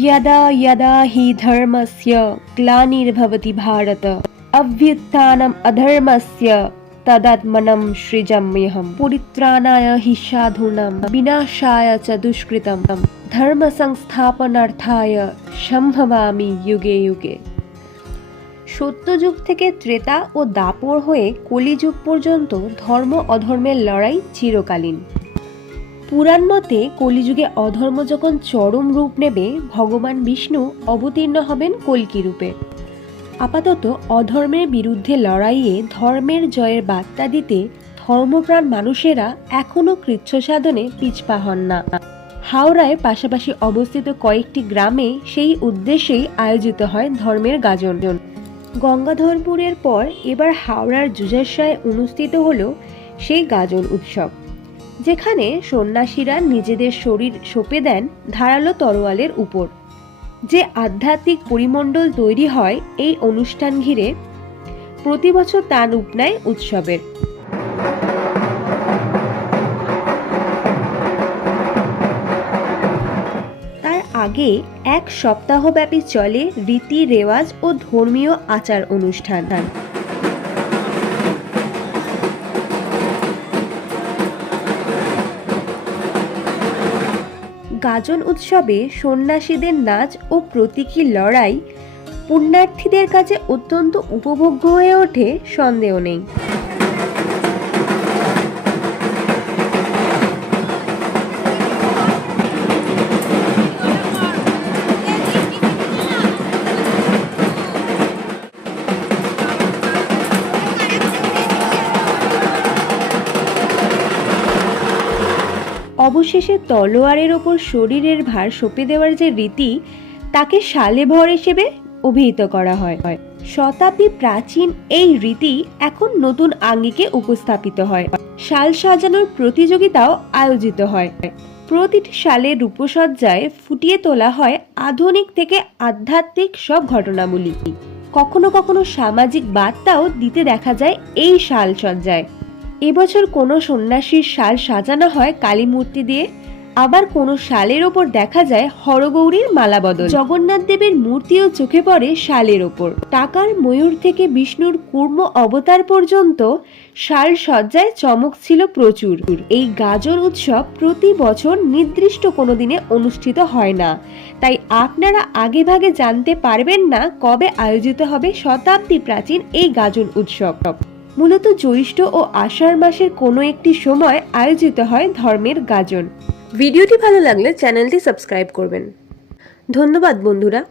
यदा यदा हि धर्मस्य ग्लानिर्भवति भारत अभ्युत्थानम् अधर्मस्य तदात्मनं सृजाम्यहं परित्राणाय हि साधूनां विनाशाय च दुष्कृतं ধর্মসংস্থাপনার্থায় সম্ভবামি যুগে যুগে সত্যযুগ থেকে ত্রেতা ও দাপর হয়ে কলিযুগ পর্যন্ত ধর্ম অধর্মের লড়াই চিরকালীন পুরাণ মতে কলিযুগে অধর্ম যখন চরম রূপ নেবে, ভগবান বিষ্ণু অবতীর্ণ হবেন কল্কি রূপে। আপাতত অধর্মের বিরুদ্ধে লড়াইয়ে ধর্মের জয়ের বার্তা দিতে ধর্মপ্রাণ মানুষেরা এখনও কৃচ্ছ সাধনে পিছপা হন না। হাওড়ায় পাশাপাশি অবস্থিত কয়েকটি গ্রামে সেই উদ্দেশ্যেই আয়োজিত হয় ধর্মের গাজন। গঙ্গাধরপুরের পর এবার হাওড়ার জুজাশায় অনুষ্ঠিত হলো সেই গাজন উৎসব। যেখানে সন্ন্যাসীরা নিজেদের শরীর সঁপে দেন ধারালো তরোয়ালের উপর। যে আধ্যাত্মিক পরিমণ্ডল তৈরি হয় এই অনুষ্ঠান ঘিরে প্রতি বছর তা রূপ নেয় উৎসবের। তার আগে এক সপ্তাহব্যাপী চলে রীতি রেওয়াজ ও ধর্মীয় আচার অনুষ্ঠান। গাজন উৎসবে সন্ন্যাসীদের নাচ ও প্রতীকী লড়াই পুণ্যার্থীদের কাছে অত্যন্ত উপভোগ্য হয়ে ওঠে, সন্দেহ নেই। অবশেষে তলোয়ারের ওপর শরীরের ভার সঁপে দেওয়ার যে রীতি, তাকে শালে ভর হিসেবে অভিহিত করা হয়। শতাব্দী প্রাচীন এই রীতি এখন নতুন আঙ্গিকে উপস্থাপিত হয়। শাল সাজানোর প্রতিযোগিতাও আয়োজিত হয়। প্রতিটি শালের রূপসজ্জায় ফুটিয়ে তোলা হয় আধুনিক থেকে আধ্যাত্মিক সব ঘটনাবলী। কখনো কখনো সামাজিক বার্তাও দিতে দেখা যায় এই শাল সজ্জায়। এবছর কোনো সন্ন্যাসীর শাল সাজানো হয় কালী মূর্তি দিয়ে, আবার কোনো শালের ওপর দেখা যায় হরগৌরীর মালা বদল। জগন্নাথ দেবের মূর্তিও চোখে পড়ে শালের ওপর। টাকার ময়ূর থেকে বিষ্ণুর কূর্ম অবতার পর্যন্ত শাল সজ্জায় চমক ছিল প্রচুর। এই গাজন উৎসব প্রতি বছর নির্দিষ্ট কোনো দিনে অনুষ্ঠিত হয় না। তাই আপনারা আগে ভাগে জানতে পারবেন না কবে আয়োজিত হবে শতাব্দী প্রাচীন এই গাজন উৎসব। মূলত জ্যৈষ্ঠ ও আষাঢ় মাসের কোনো একটি সময় আয়োজিত হয় ধর্মের গাজন। ভিডিওটি ভালো লাগলে চ্যানেলটি সাবস্ক্রাইব করবেন। ধন্যবাদ বন্ধুরা।